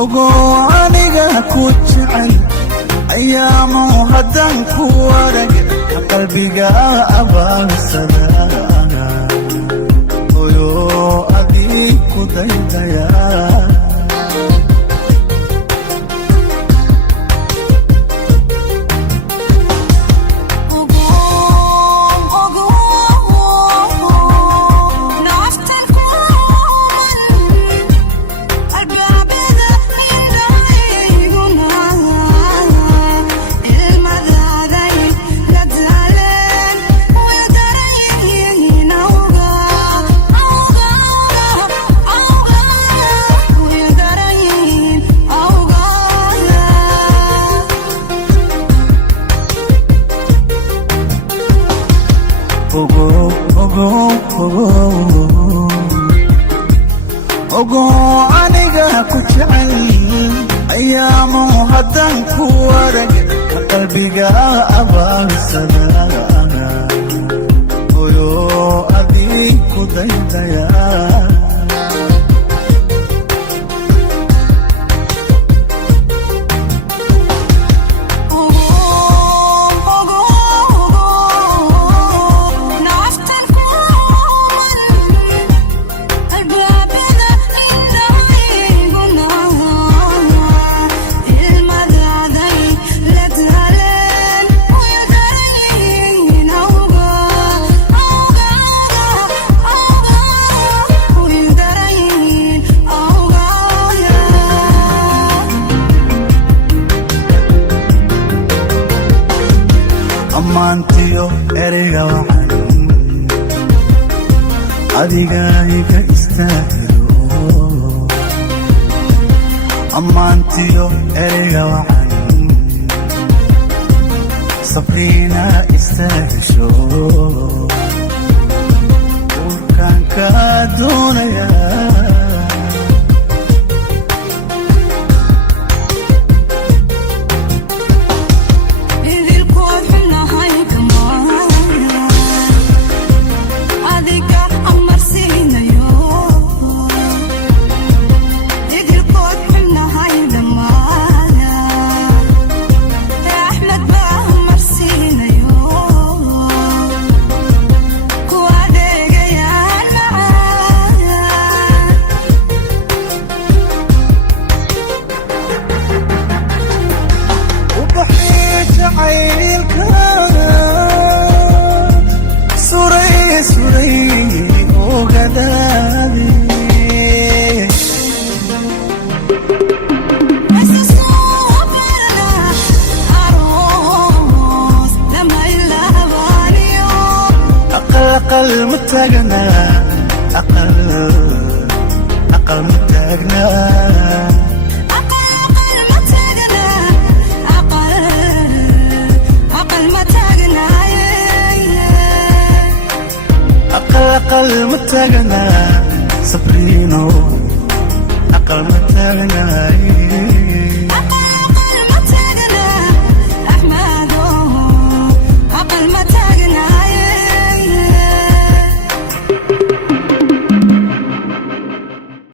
ogo aniga ku jecel ayaamu haddaan ku warag qalbiga abaalsada oyo adii ku daydaya ogo aniga ku jecel ayaamu haddaan ku warag qalbiga abaalsada oyo adii ku daydaya ammaantiyo ereyga waxaan adiga iga istaahilo ammaantiyo ereyga waxaan sabriina istaahisho urkaan ka doonaya أقل متاجنا أقل متاجنا أقل متاجنا صبرينو أقل متاجنا